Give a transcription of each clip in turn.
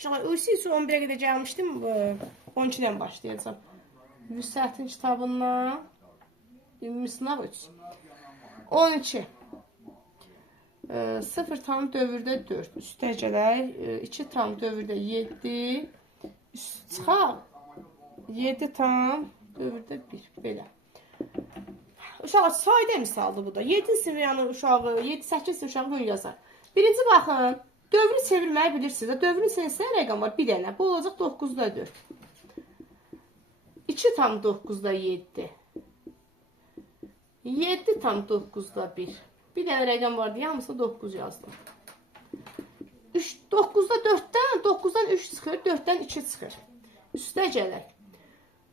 Üstü 11'e qədər gəlmişdim. 12-dən başlayacağım. Vüsətin kitabından ümumi sınav 3. 12. 0 tam dövrdə 4. Üstəcələr 2 tam dövrdə 7. Çıxaq 7 tam dövrdə 1. Belə. Uşağı sayda misaldır bu da. 7 sinif uşağı, 7-8 sinif uşağı bunu yazar. Birinci baxın, dövrü çevirməyi bilirsiniz. Dövrün içində rəqəm var, bir dənə. Bu olacaq 9-da 4. 2 tam 9-da 7. 7 tam 9-da 1. Bir dənə rəqəm vardı, yalnızda 9 yazdım. 9-da 4-dən, 9-dan 3 çıxır, 4-dən 2 çıxır. Üstə gələk.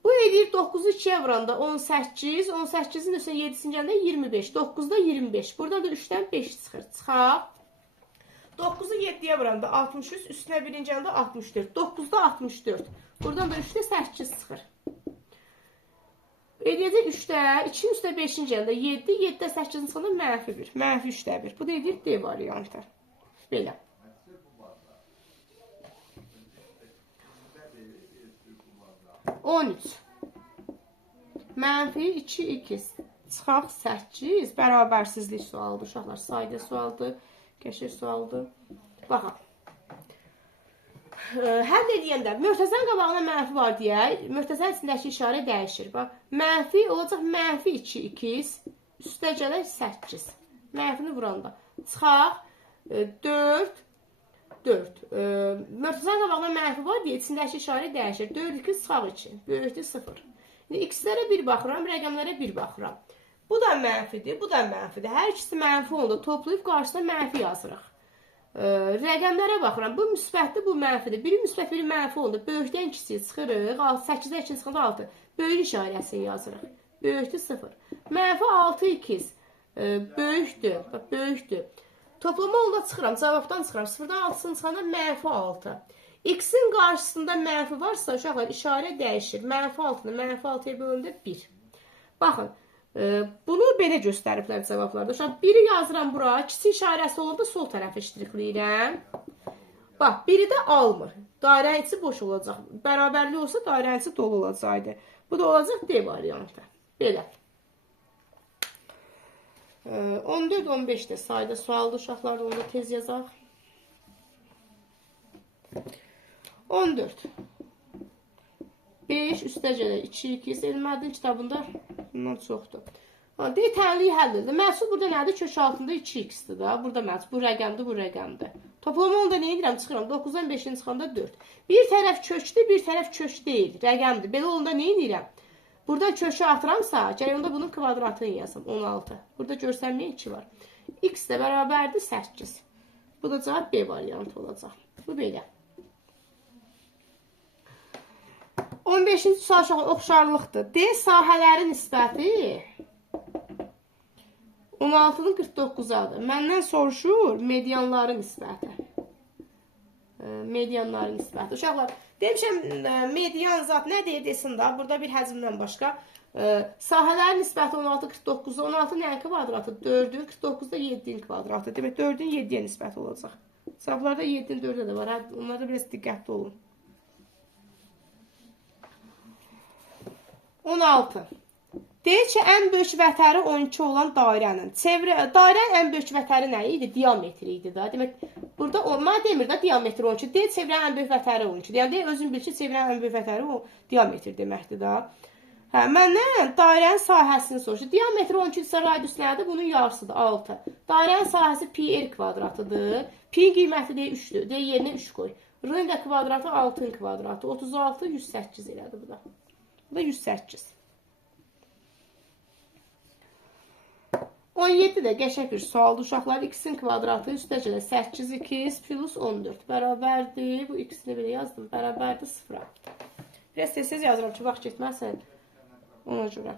Bu edir 9-u 2-yə vuranda 18, 18-in üstünə 7-sin gəlində 25, 9-da 25. Burada da 3-dən 5 çıxır. Çıxaq. 9-u 7-yə vuranda 63, üstünə 1-in gəlində 64. 9-da 64. Buradan da 3-də 8 çıxır. Edəcək 3-də, 2-nin üstə 5-in gəlində 7, 7-də 8-in çıxanda mənfi 1. Mənfi 3-də 1. Bu da edir D variantı. Belə. -13. Mənfi 2, 2. Çıxaq 8. Bərabərsizlik sualıdır. Uşaqlar sayda sualdır. Qəşəng sualdır. Baxaq. Həll edəndə möhtəzənin qabağına mənfi var deyək. Möhtəzənin içindəki işarə dəyişir. Bax, mənfi olacaq mənfi 2, 2. Üstə gələk 8. Mənfini vuranda. Çıxaq 4, 4. Möhtəzənin qabağına mənfi var deyə içindəki işarə dəyişir. 4, 2, çıxaq 2. Böyükdür 0. X-lərə 1 baxıram, rəqəmlərə 1 baxıram. Bu da mənfidir, bu da mənfidir. Hər ikisi mənfi oldu. Toplayıb qarşısına mənfi yazırıq. Rəqəmlərə baxıram. Bu müsbətdir, bu mənfidir. Biri müsbət, biri mənfi oldu. Böyükdən kiçiyə çıxırıq. 8-dən 2 çıxanda 6. Böyük işarəsini yazırıq. Böyükdür 0. Mənfi 6, 2. Böyükdür. Böyükdür. Toplama onda çıxıram. Cavabdan çıxıram. 0-dan 6-sını çıxanda mənfi 6. X-in qarşısında mənfi varsa, uşaqlar işarə dəyişir. Mənfi 6-nı mənfi 6-ya bölündə 1. Baxın. Bunu belə göstəriblər cavablarda. Uşaq, biri yazıram bura, kiçik işarəsi olanda sol tərəfə iştirikləyirəm. Bax, biri də almır. Dairənin içi boş olacaq. Bərabərlik olsa dairənin içi dolu olacaqdı. Bu da olacaq D variantı. Belə. 14-15 də sayda sualdı uşaqlar, onu da tez yazaq. 14. 5 üstə gələ 2, 2. Elmədin kitabında bundan çoxdur. Deyil, tənliyi həll edir. Məhsul burada nədir? Kök altında 2x-dir da. Burada məhsul. Bu rəqəmdir, bu rəqəmdir. Toplama onda nə edirəm? Çıxıram. 9-dan 5-in çıxanda 4. Bir tərəf kökdür, bir tərəf kök deyil. Rəqəmdir. Belə onda nə edirəm? Burada kökü atıramsa, gərək onda bunun kvadratını yazım. 16. Burada görsənməyə 2 var. X də bərabərdir 8. Bu da cavab B variantı olacaq. Bu belə. 15-ci sual oxşarlıqdır. D sahələrin nisbəti 16-nın 49-adır. Məndən soruşur medianların nisbəti. Medianların nisbəti. Uşaqlar, demişəm, median zat nə deyir desin da, burada bir həcmdən başqa. Sahələrin nisbəti 16-49-da. 16 nəyin kvadratı? 4-ün, 49-da 7-in kvadratı. Demək, 4-ün 7-yə nisbəti olacaq. Cavablarda 7-in 4-də də var. Onlarda biraz diqqətli olun. 16. Deyir ki, ən böyük vətəri 12 olan dairənin. Dairənin ən böyük vətəri nə idi? Diametri idi da. Demək, burada mən demir də diametri 12. Deyir, çevrənin ən böyük vətəri 12. Yəni, deyir, özün bil ki, çevrənin ən böyük vətəri o diametr deməkdir da. Məndən dairənin sahəsini soruşur. Diametri 12 isə radius nədir? Bunun yarısıdır, 6. Dairənin sahəsi pi r kvadratıdır. Pi qiyməti deyir 3-dür. Deyir, yerinə 3 qoy. R-ın da kvadratı 6-ın kvadratı. 36, 108 elədir bu da. Bu da 108. 17 də qəşəng bir sualdır uşaqlar. X-in kvadratı üstə gələ 8x plus 14 bərabərdir. Bu x-ni belə yazdım. Bərabərdir 0-a. Biraz tez-tez yazıram ki, vaxt getməsin. Ona görə.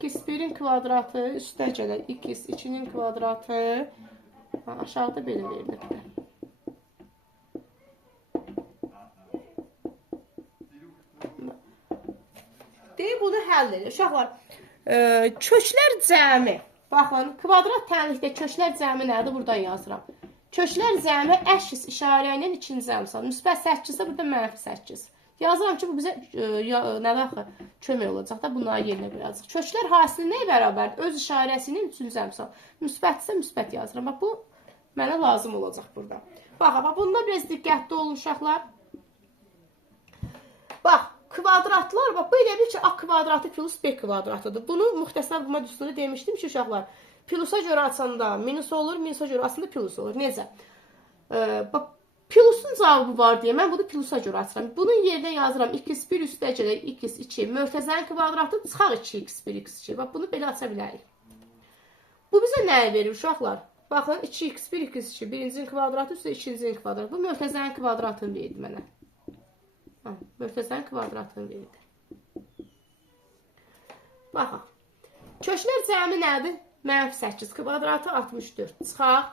X1-in kvadratı üstə gələ x2-nin kvadratı aşağıda belə verilir. Deyib, bunu həll edir. Uşaqlar, köklər cəmi. Baxın, kvadrat tənlikdə köklər cəmi nədir? Buradan yazıram. Köklər cəmi əks işarə ilə ikinci əmsal. Müsbət 8-də burada mənfi 8. Yazıram ki, bu bizə nə vaxt kömək olacaq da bunları yerinə qoyacaq. Köklər hasili nəyə bərabərdir? Öz işarəsinin üçüncü əmsal. Müsbətsə müsbət yazıram. Bax, bu mənə lazım olacaq burada. Bax, bunda biraz diqqətli olun uşaqlar. Bax, kvadratlar, bax, bu elə bir ki, A kvadratı plus B kvadratıdır. Bunu müxtəsər vurma düsturu demişdim ki, uşaqlar, plusa görə açanda minus olur, minusa görə aslında plus olur. Necə? Bax, plusun cavabı var deyə mən bunu plusa görə açıram. Bunun yerinə yazıram 2x1 üstəgələ 2x2 möhtəzənin kvadratı çıxaq 2x1 x2. Bax, bunu belə aça bilərik. Bu bizə nəyə verir uşaqlar? Baxın, 2x1 x2 birincinin kvadratı üstə ikincinin kvadratı. Bu möhtəzənin kvadratını verdi mənə. Möhtəzənin kvadratını verdi. Baxın. Köklər cəmi nədir? Mənfi 8 kvadratı 64. Çıxaq.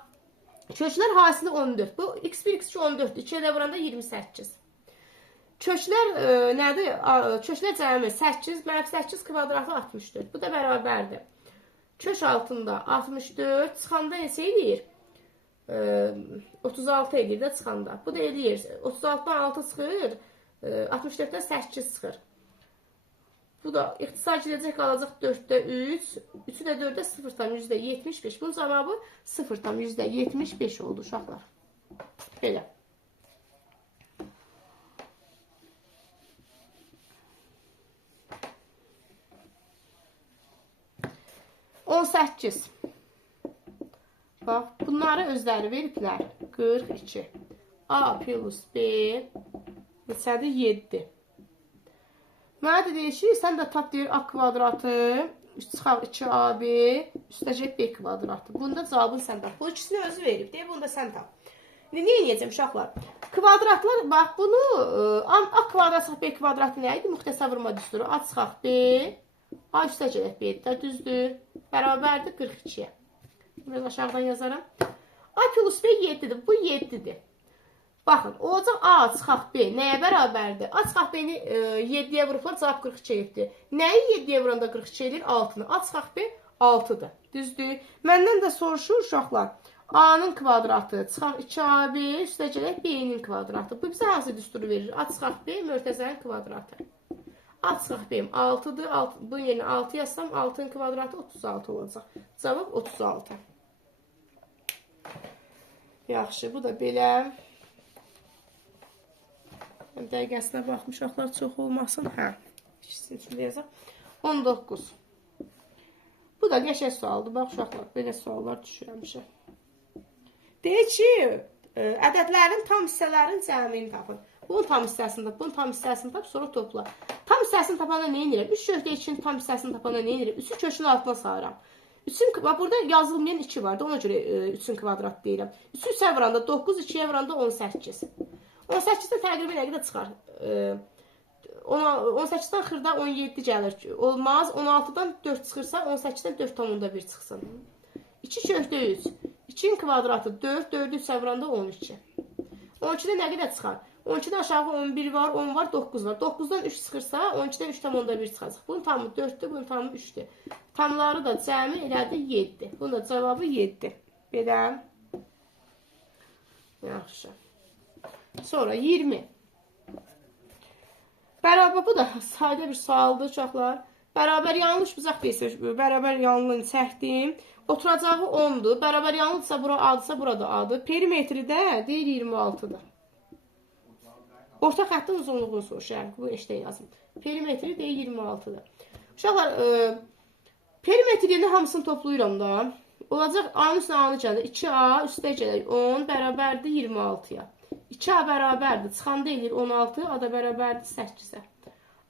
Köklər hasili 14. Bu x1, x2 14. 2 ilə vuranda 28. Köklər nədir? Köklər cəmi 8, mənfi 8 kvadratı 64. Bu da bərabərdir. Kök altında 64. Çıxanda neçə eləyir? 36 eləyir də çıxanda. Bu da eləyir. 36-dan 6 çıxır. 64-dən 8 çıxır. Bu da ixtisar gedəcək qalacaq 4-də 3. 3-ü də 4-də 0,75. Bunun cavabı 0,75 oldu uşaqlar. Belə. On 8. Bax, bunları özləri veriblər. 42. A plus B neçədir? 7. Mənə də deyir ki, sən də tap deyir A kvadratı, çıxaq 2AB, üstəcək B kvadratı. Bunda cavabın sən tap. Bu ikisini özü verib, deyir, bunda sən tap. Nə edəcəm uşaqlar? Kvadratlar, bax, bunu A kvadrat çıxaq B kvadratı nə idi? Müxtəsər vurma düsturu. A çıxaq B, A üstəcək B-dir də, düzdür. Bərabərdir 42-yə. Biraz aşağıdan yazaram. A plus B 7-dir. Bu 7-dir. Baxın, olacaq A çıxaq B nəyə bərabərdir? A çıxaq B-ni 7-yə vurublar, cavab 42 edir. Nəyi 7-yə vuranda 42 edir? 6-nı. A çıxaq B 6-dır. Düzdür. Məndən də soruşur uşaqlar. A-nın kvadratı çıxaq 2AB üstəcək B-nin kvadratı. Bu bizə hansı düsturu verir? A çıxaq B möhtəzənin kvadratı. A çıxaq B-im 6-dır. Bunun yerinə 6 yazsam 6-nın kvadratı 36 olacaq. Cavab 36. Yaxşı, bu da belə. Dəqiqəsinə baxmış, uşaqlar çox olmasın. Hə, içində yazaq. 19. Bu da qəşəng sualdır. Bax, uşaqlar, belə suallar düşürəmişəm. Deyək ki, ədədlərin tam hissələrin cəmini tapın. Bunun tam hissəsini tap, bunun tam hissəsini tap, sonra topla. Tam hissəsini tapanda nə edirəm? 3/2-nin tam hissəsini tapanda nə edirəm? 3-ü kökün altına sayıram. Burada yazılmayan 2 vardı, ona görə 3-ün kvadratı deyirəm. 3-ü 3-ə vuranda 9, 2-yə vuranda 18. 18-dən təqribən nə qədər çıxar? 18-dən xırda 17 gəlir. Olmaz. 16-dan 4 çıxırsa 18-dən 4,1 çıxsın. 2/3. 2-nin kvadratı 4, 4-ü 3-ə vuranda 12. 12-dən nə qədər çıxar? 12-dən aşağı 11 var, 10 var, 9 var. 9-dan 3 çıxırsa 12-dən 3,1 çıxacaq. Bunun tamı 4-dür, bunun tamı 3-dür. Tamları da cəmi elədi 7. Bunun da cavabı 7. Belə. Yaxşı. Sonra 20. Bərabər, bu da sadə bir sualdır uşaqlar. Bərabər yanlış bucaq deyilsə, bərabər yanlılığını çəkdim. Oturacağı 10'dur. Bərabər yanlışsa bura A-dırsa burada A-dır. Perimetri də deyir 26'dır. Orta xəttin uzunluğunu soruşur. Bu işdə yazım. Perimetri deyir 26'dır. Uşaqlar, perimetrini hamısını toplayıram da. Olacaq A-nın üstünə A-nı gəlir. 2A üstə gəlir 10 bərabərdir 26'ya. 2A bərabərdir. Çıxanda eləyir 16. A da bərabərdir 8'ə.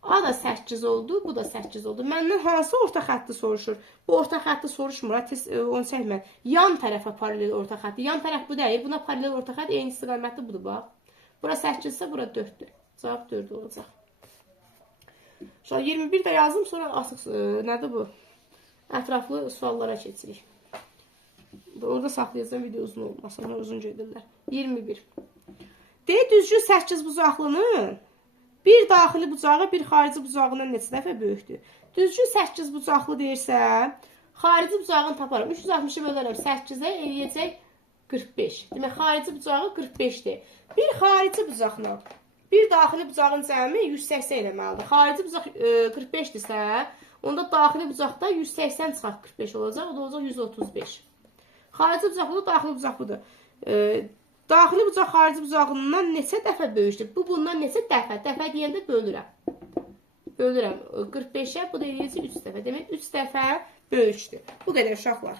A da 8 oldu. Bu da 8 oldu. Məndən hansı orta xətti soruşur? Bu orta xətti soruşmur. Onu çəkmən. Yan tərəfə paralel orta xətti. Yan tərəf bu deyil. Buna paralel orta xətt eyni istiqamətli budur. Bax. Bura 8 ise bura 4'dür. Cavab 4 olacaq. Şu an 21 də yazdım. Sonra artıq nədir bu? Ətraflı suallara keçirik. Orada saxlayacağım video uzun olmasın. Onlar uzun gedirlər. 21. Deyək düzgün 8 bucaqlının bir daxili bucağı bir xarici bucağından neçə dəfə böyükdür? Düzgün 8 bucaqlı deyirsə, xarici bucağını taparım. 360'ı bölərəm 8'ə eləyəcək 45. Demək, xarici bucağı 45-dir. Bir xarici bucaqla bir daxili bucağın cəmi 180 eləməlidir. Xarici bucaq 45-dirsə, onda daxili bucaqda 180 çıxaq 45 olacaq. O da olacaq 135. Xarici bucaq budur, daxili bucaq budur. Daxili bucaq xarici bucağından neçə dəfə böyükdür? Bu, bundan neçə dəfə? Dəfə deyəndə bölürəm. Bölürəm 45-ə, bu da eləyəcək 3 dəfə. Demək, 3 dəfə böyükdür. Bu qədər uşaqlar.